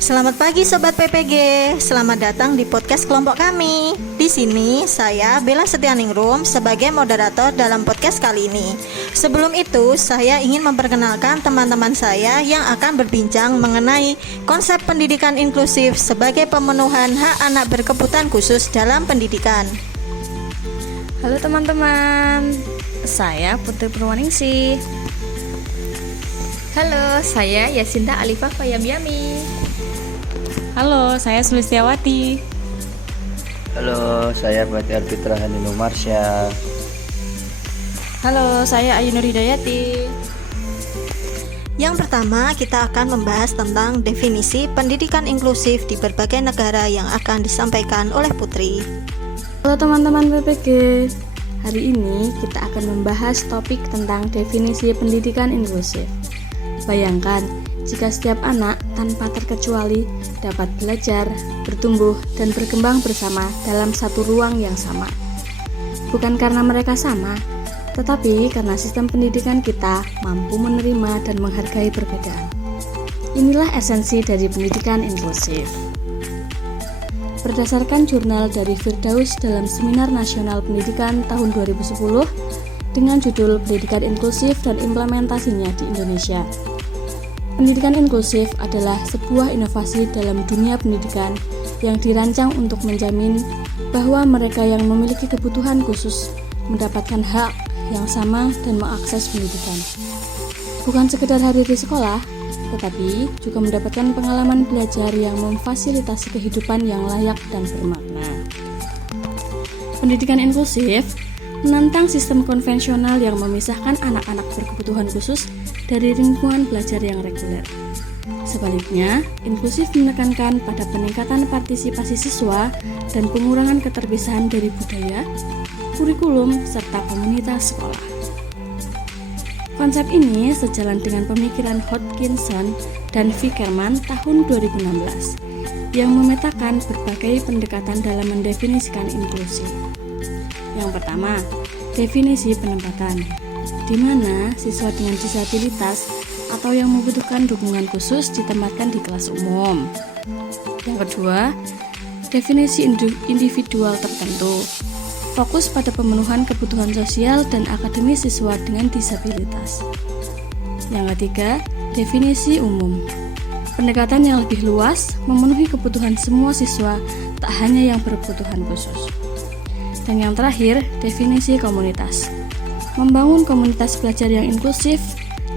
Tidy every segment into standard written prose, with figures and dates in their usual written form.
Selamat pagi Sobat PPG, selamat datang di podcast kelompok kami. Di sini saya Bella Setianingrum sebagai moderator dalam podcast kali ini. Sebelum itu, saya ingin memperkenalkan teman-teman saya yang akan berbincang mengenai konsep pendidikan inklusif sebagai pemenuhan hak anak berkebutuhan khusus dalam pendidikan. Halo teman-teman, saya Putri Purwaningsih. Halo, saya Yasinta Alifah Fayamyami. Halo, saya Sulistiawati. Halo, saya Batiar Fitra Haninu Marsya. Halo, saya Ayu Nur Hidayati. Yang pertama, kita akan membahas tentang definisi pendidikan inklusif di berbagai negara yang akan disampaikan oleh Putri. Halo teman-teman PPG, hari ini kita akan membahas topik tentang definisi pendidikan inklusif. Bayangkan, jika setiap anak tanpa terkecuali dapat belajar, bertumbuh, dan berkembang bersama dalam satu ruang yang sama. Bukan karena mereka sama, tetapi karena sistem pendidikan kita mampu menerima dan menghargai perbedaan. Inilah esensi dari pendidikan inklusif. Berdasarkan jurnal dari Firdaus dalam Seminar Nasional Pendidikan tahun 2010 dengan judul Pendidikan Inklusif dan Implementasinya di Indonesia. Pendidikan inklusif adalah sebuah inovasi dalam dunia pendidikan yang dirancang untuk menjamin bahwa mereka yang memiliki kebutuhan khusus mendapatkan hak yang sama dan mengakses pendidikan. Bukan sekedar hadir di sekolah, tetapi juga mendapatkan pengalaman belajar yang memfasilitasi kehidupan yang layak dan bermakna. Pendidikan inklusif menantang sistem konvensional yang memisahkan anak-anak berkebutuhan khusus dari lingkungan belajar yang reguler. Sebaliknya, inklusif menekankan pada peningkatan partisipasi siswa dan pengurangan keterpisahan dari budaya, kurikulum, serta komunitas sekolah. Konsep ini sejalan dengan pemikiran Hodgkinson dan Vickerman tahun 2016 yang memetakan berbagai pendekatan dalam mendefinisikan inklusi. Yang pertama, definisi penempatan, di mana siswa dengan disabilitas atau yang membutuhkan dukungan khusus ditempatkan di kelas umum. Yang kedua, definisi individual tertentu, fokus pada pemenuhan kebutuhan sosial dan akademis siswa dengan disabilitas. Yang ketiga, definisi umum, pendekatan yang lebih luas memenuhi kebutuhan semua siswa, tak hanya yang berkebutuhan khusus. Dan yang terakhir, definisi komunitas, membangun komunitas belajar yang inklusif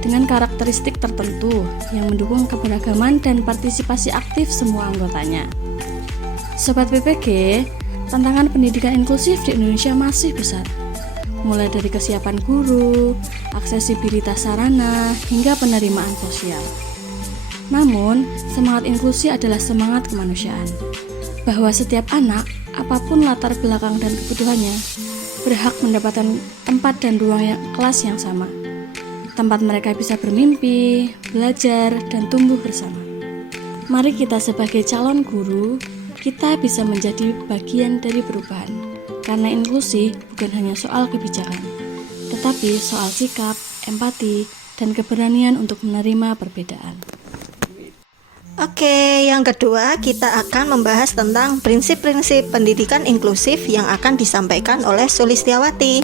dengan karakteristik tertentu yang mendukung keberagaman dan partisipasi aktif semua anggotanya. Sobat PPG, tantangan pendidikan inklusif di Indonesia masih besar, mulai dari kesiapan guru, aksesibilitas sarana, hingga penerimaan sosial. Namun, semangat inklusi adalah semangat kemanusiaan, bahwa setiap anak, apapun latar belakang dan kebutuhannya, berhak mendapatkan tempat dan ruang kelas yang sama, tempat mereka bisa bermimpi, belajar, dan tumbuh bersama. Mari kita sebagai calon guru, kita bisa menjadi bagian dari perubahan, karena inklusi bukan hanya soal kebijakan, tetapi soal sikap, empati, dan keberanian untuk menerima perbedaan. Oke, yang kedua kita akan membahas tentang prinsip-prinsip pendidikan inklusif yang akan disampaikan oleh Sulistiawati.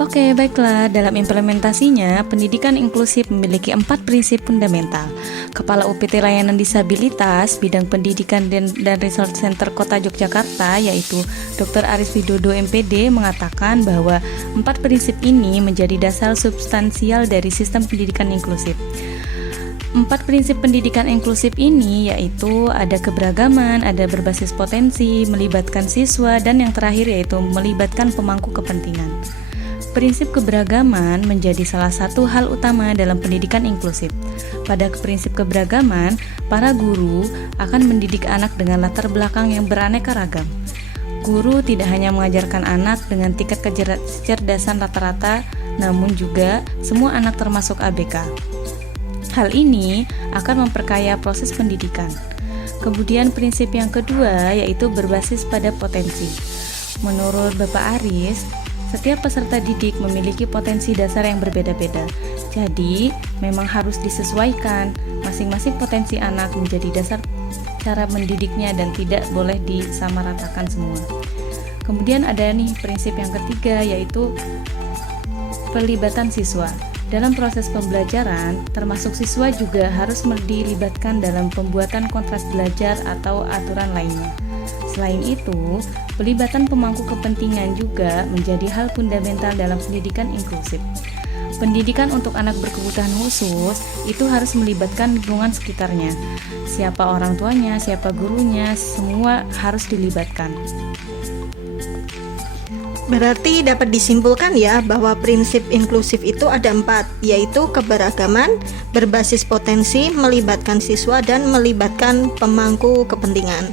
Oke, baiklah. Dalam implementasinya, pendidikan inklusif memiliki 4 prinsip fundamental. Kepala UPT Layanan Disabilitas Bidang Pendidikan dan Research Center Kota Yogyakarta, yaitu Dr. Aris Widodo MPD, mengatakan bahwa 4 prinsip ini menjadi dasar substansial dari sistem pendidikan inklusif. 4 prinsip pendidikan inklusif ini yaitu ada keberagaman, ada berbasis potensi, melibatkan siswa, dan yang terakhir yaitu melibatkan pemangku kepentingan. Prinsip keberagaman menjadi salah satu hal utama dalam pendidikan inklusif. Pada prinsip keberagaman, para guru akan mendidik anak dengan latar belakang yang beraneka ragam. Guru tidak hanya mengajarkan anak dengan tingkat kecerdasan rata-rata, namun juga semua anak termasuk ABK. Hal ini akan memperkaya proses pendidikan. Kemudian prinsip yang kedua yaitu berbasis pada potensi. Menurut Bapak Aris, Setiap peserta didik memiliki potensi dasar yang berbeda-beda. Jadi, memang harus disesuaikan masing-masing potensi anak menjadi dasar cara mendidiknya dan tidak boleh disamaratakan semua. Kemudian ada nih prinsip yang ketiga, yaitu pelibatan siswa. Dalam proses pembelajaran, termasuk siswa juga harus dilibatkan dalam pembuatan kontrak belajar atau aturan lainnya. Selain itu, pelibatan pemangku kepentingan juga menjadi hal fundamental dalam pendidikan inklusif. Pendidikan untuk anak berkebutuhan khusus itu harus melibatkan lingkungan sekitarnya. Siapa orang tuanya, siapa gurunya, semua harus dilibatkan. Berarti dapat disimpulkan ya bahwa prinsip inklusif itu ada 4, yaitu keberagaman, berbasis potensi, melibatkan siswa, dan melibatkan pemangku kepentingan.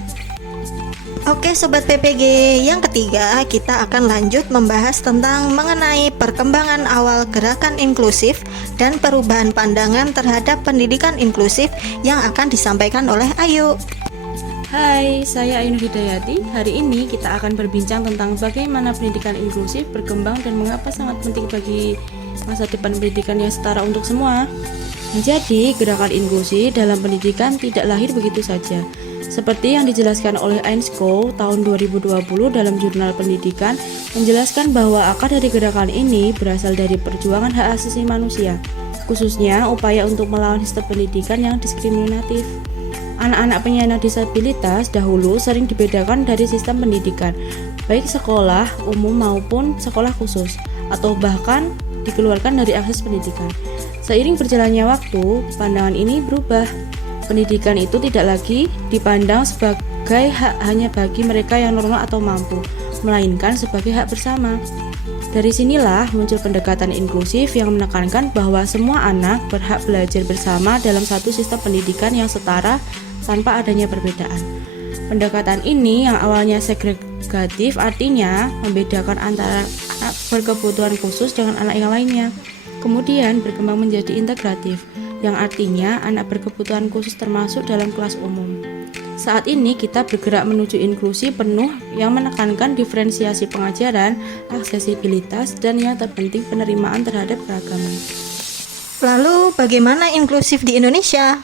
Oke Sobat PPG, yang ketiga kita akan lanjut membahas tentang mengenai perkembangan awal gerakan inklusif dan perubahan pandangan terhadap pendidikan inklusif yang akan disampaikan oleh Ayu. Hai, saya Ainur Hidayati. Hari ini kita akan berbincang tentang bagaimana pendidikan inklusif berkembang dan mengapa sangat penting bagi masa depan pendidikan yang setara untuk semua. Jadi, gerakan inklusi dalam pendidikan tidak lahir begitu saja. Seperti yang dijelaskan oleh Einsko tahun 2020 dalam jurnal pendidikan, menjelaskan bahwa akar dari gerakan ini berasal dari perjuangan hak asasi manusia, khususnya upaya untuk melawan sistem pendidikan yang diskriminatif. Anak-anak penyandang disabilitas dahulu sering dibedakan dari sistem pendidikan, baik sekolah umum maupun sekolah khusus, atau bahkan dikeluarkan dari akses pendidikan. Seiring berjalannya waktu, pandangan ini berubah. Pendidikan itu tidak lagi dipandang sebagai hak hanya bagi mereka yang normal atau mampu, melainkan sebagai hak bersama. Dari sinilah muncul pendekatan inklusif yang menekankan bahwa semua anak berhak belajar bersama dalam satu sistem pendidikan yang setara tanpa adanya perbedaan. Pendekatan ini yang awalnya segregatif artinya membedakan antara anak berkebutuhan khusus dengan anak yang lainnya, kemudian berkembang menjadi integratif, yang artinya anak berkebutuhan khusus termasuk dalam kelas umum. Saat ini kita bergerak menuju inklusi penuh yang menekankan diferensiasi pengajaran, aksesibilitas, dan yang terpenting penerimaan terhadap keragaman. Lalu bagaimana inklusif di Indonesia?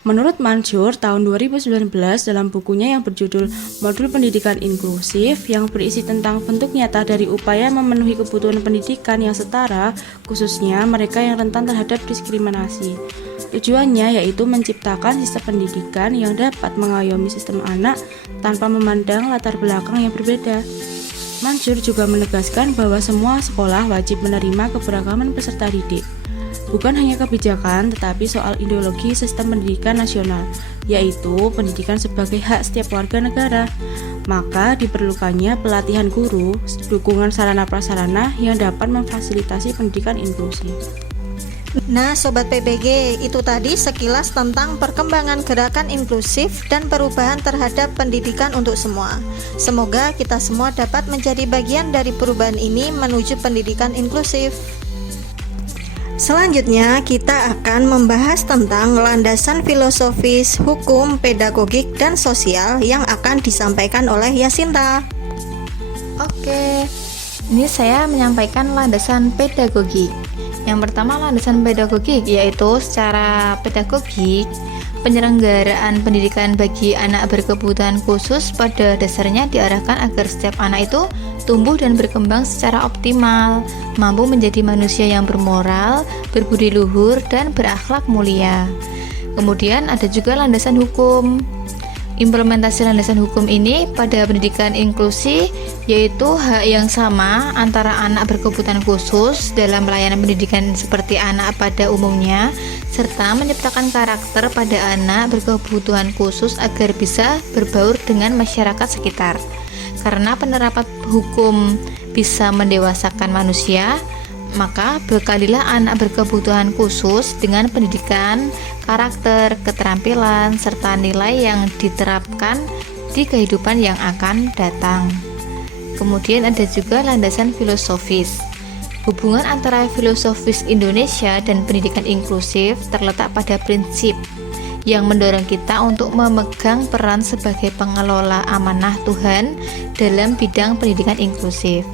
Menurut Mansur tahun 2019 dalam bukunya yang berjudul Modul Pendidikan Inklusif yang berisi tentang bentuk nyata dari upaya memenuhi kebutuhan pendidikan yang setara, khususnya mereka yang rentan terhadap diskriminasi. Tujuannya yaitu menciptakan sistem pendidikan yang dapat mengayomi sistem anak tanpa memandang latar belakang yang berbeda. Mansur juga menegaskan bahwa semua sekolah wajib menerima keberagaman peserta didik. Bukan hanya kebijakan, tetapi soal ideologi sistem pendidikan nasional, yaitu pendidikan sebagai hak setiap warga negara. Maka diperlukannya pelatihan guru, dukungan sarana-prasarana yang dapat memfasilitasi pendidikan inklusi. Nah Sobat PPG, itu tadi sekilas tentang perkembangan gerakan inklusif dan perubahan terhadap pendidikan untuk semua. Semoga kita semua dapat menjadi bagian dari perubahan ini menuju pendidikan inklusif. Selanjutnya kita akan membahas tentang landasan filosofis, hukum, pedagogik, dan sosial yang akan disampaikan oleh Yasinta. Oke, ini saya menyampaikan landasan pedagogik. Yang pertama landasan pedagogik yaitu secara pedagogik penyelenggaraan pendidikan bagi anak berkebutuhan khusus pada dasarnya diarahkan agar setiap anak itu tumbuh dan berkembang secara optimal, mampu menjadi manusia yang bermoral, berbudi luhur, dan berakhlak mulia. Kemudian ada juga landasan hukum. Implementasi landasan hukum ini pada pendidikan inklusi yaitu hak yang sama antara anak berkebutuhan khusus dalam pelayanan pendidikan seperti anak pada umumnya, serta menciptakan karakter pada anak berkebutuhan khusus agar bisa berbaur dengan masyarakat sekitar. Karena penerapan hukum bisa mendewasakan manusia, maka bekalilah anak berkebutuhan khusus dengan pendidikan, karakter, keterampilan, serta nilai yang diterapkan di kehidupan yang akan datang. Kemudian ada juga landasan filosofis. Hubungan antara filosofis Indonesia dan pendidikan inklusif terletak pada prinsip yang mendorong kita untuk memegang peran sebagai pengelola amanah Tuhan dalam bidang pendidikan inklusif.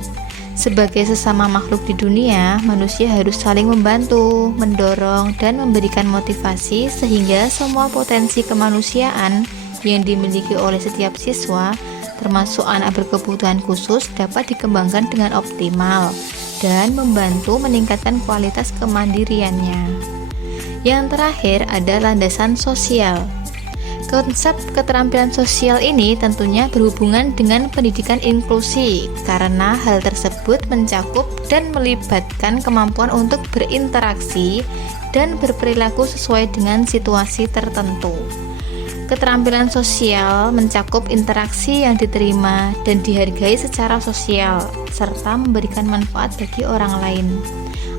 Sebagai sesama makhluk di dunia, manusia harus saling membantu, mendorong, dan memberikan motivasi sehingga semua potensi kemanusiaan yang dimiliki oleh setiap siswa, termasuk anak berkebutuhan khusus, dapat dikembangkan dengan optimal dan membantu meningkatkan kualitas kemandiriannya. Yang terakhir ada landasan sosial. Konsep keterampilan sosial ini tentunya berhubungan dengan pendidikan inklusi karena hal tersebut mencakup dan melibatkan kemampuan untuk berinteraksi dan berperilaku sesuai dengan situasi tertentu. Keterampilan sosial mencakup interaksi yang diterima dan dihargai secara sosial serta memberikan manfaat bagi orang lain.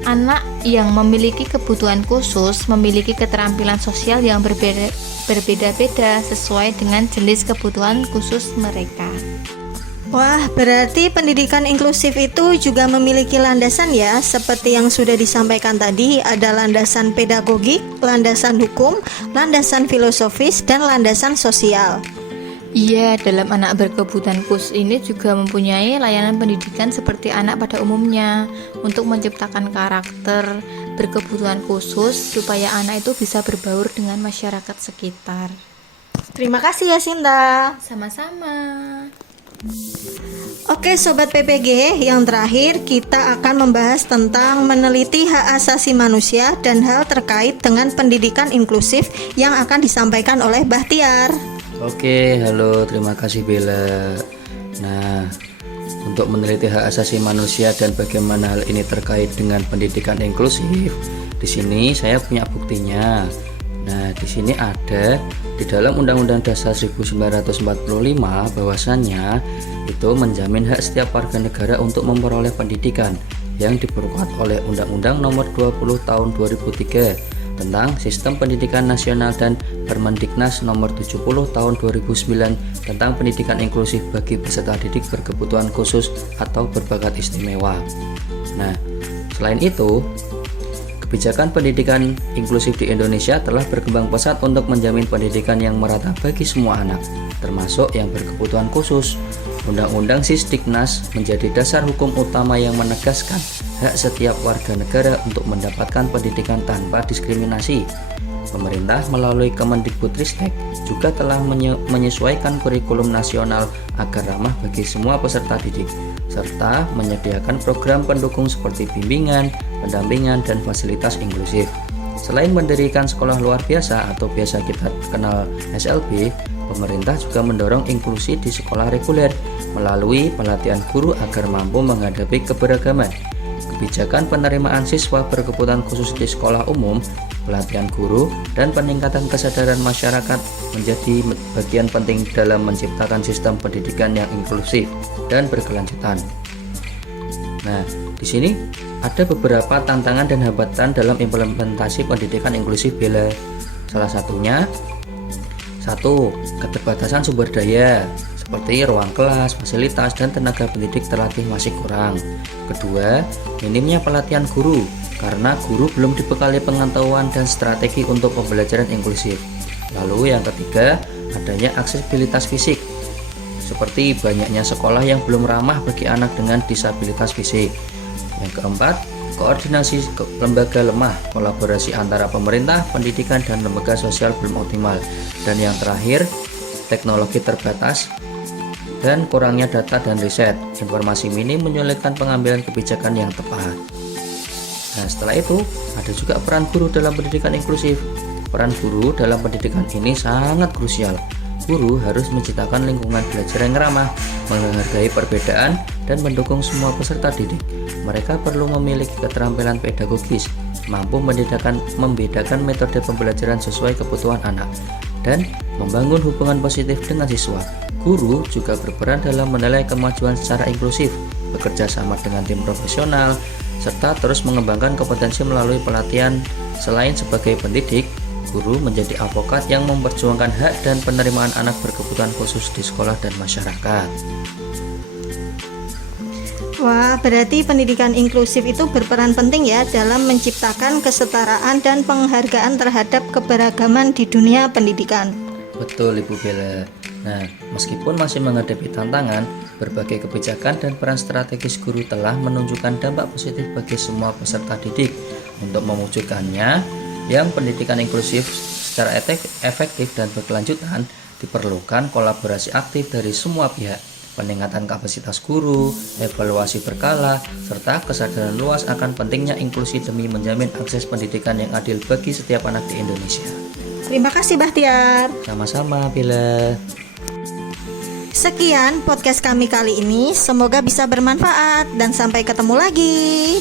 Anak yang memiliki kebutuhan khusus memiliki keterampilan sosial yang berbeda-beda sesuai dengan jenis kebutuhan khusus mereka. Wah, berarti pendidikan inklusif itu juga memiliki landasan ya, seperti yang sudah disampaikan tadi, ada landasan pedagogik, landasan hukum, landasan filosofis, dan landasan sosial. Iya, dalam anak berkebutuhan khusus ini juga mempunyai layanan pendidikan seperti anak pada umumnya untuk menciptakan karakter berkebutuhan khusus supaya anak itu bisa berbaur dengan masyarakat sekitar. Terima kasih ya Sinta. Sama-sama. Oke Sobat PPG, yang terakhir kita akan membahas tentang meneliti hak asasi manusia dan hal terkait dengan pendidikan inklusif yang akan disampaikan oleh Bahtiar. Oke, halo, terima kasih Bella. Nah, untuk meneliti hak asasi manusia dan bagaimana hal ini terkait dengan pendidikan inklusif, di sini saya punya buktinya. Nah, di sini ada di dalam Undang-Undang Dasar 1945 bahwasannya itu menjamin hak setiap warga negara untuk memperoleh pendidikan yang diperkuat oleh Undang-Undang Nomor 20 Tahun 2003 tentang Sistem Pendidikan Nasional dan Permendiknas Nomor 70 Tahun 2009 tentang pendidikan inklusif bagi peserta didik berkebutuhan khusus atau berbakat istimewa. Nah, selain itu, kebijakan pendidikan inklusif di Indonesia telah berkembang pesat untuk menjamin pendidikan yang merata bagi semua anak, termasuk yang berkebutuhan khusus. Undang-Undang Sisdiknas menjadi dasar hukum utama yang menegaskan hak setiap warga negara untuk mendapatkan pendidikan tanpa diskriminasi. Pemerintah melalui Kemendikbudristek juga telah menyesuaikan kurikulum nasional agar ramah bagi semua peserta didik, serta menyediakan program pendukung seperti bimbingan, pendampingan, dan fasilitas inklusif. Selain mendirikan sekolah luar biasa atau biasa kita kenal SLB, pemerintah juga mendorong inklusi di sekolah reguler melalui pelatihan guru agar mampu menghadapi keberagaman. Kebijakan penerimaan siswa berkebutuhan khusus di sekolah umum, pelatihan guru, dan peningkatan kesadaran masyarakat menjadi bagian penting dalam menciptakan sistem pendidikan yang inklusif dan berkelanjutan. Nah, di sini ada beberapa tantangan dan hambatan dalam implementasi pendidikan inklusif Bella. Salah satunya, 1. Keterbatasan sumber daya seperti ruang kelas, fasilitas, dan tenaga pendidik terlatih masih kurang. Kedua, minimnya pelatihan guru karena guru belum dibekali pengetahuan dan strategi untuk pembelajaran inklusif. Lalu yang ketiga, adanya aksesibilitas fisik seperti banyaknya sekolah yang belum ramah bagi anak dengan disabilitas fisik. Yang keempat, koordinasi lembaga lemah, kolaborasi antara pemerintah, pendidikan, dan lembaga sosial belum optimal. Dan yang terakhir, teknologi terbatas dan kurangnya data dan riset. Informasi minim menyulitkan pengambilan kebijakan yang tepat. Nah, setelah itu ada juga peran guru dalam pendidikan inklusif. Peran guru dalam pendidikan ini sangat krusial. Guru harus menciptakan lingkungan belajar yang ramah, menghargai perbedaan, dan mendukung semua peserta didik. Mereka perlu memiliki keterampilan pedagogis, mampu membedakan metode pembelajaran sesuai kebutuhan anak, dan membangun hubungan positif dengan siswa. Guru juga berperan dalam menilai kemajuan secara inklusif, bekerja sama dengan tim profesional, serta terus mengembangkan kompetensi melalui pelatihan. Selain sebagai pendidik, guru menjadi advokat yang memperjuangkan hak dan penerimaan anak berkebutuhan khusus di sekolah dan masyarakat. Wah, berarti pendidikan inklusif itu berperan penting ya dalam menciptakan kesetaraan dan penghargaan terhadap keberagaman di dunia pendidikan. Betul Ibu Bella. Nah, meskipun masih menghadapi tantangan, Berbagai kebijakan dan peran strategis guru telah menunjukkan dampak positif bagi semua peserta didik. Untuk mewujudkannya, yang pendidikan inklusif secara efektif dan berkelanjutan diperlukan kolaborasi aktif dari semua pihak, peningkatan kapasitas guru, evaluasi berkala, serta kesadaran luas akan pentingnya inklusi demi menjamin akses pendidikan yang adil bagi setiap anak di Indonesia. Terima kasih Bahtiar. Sama-sama, Bella. Sekian podcast kami kali ini, semoga bisa bermanfaat dan sampai ketemu lagi.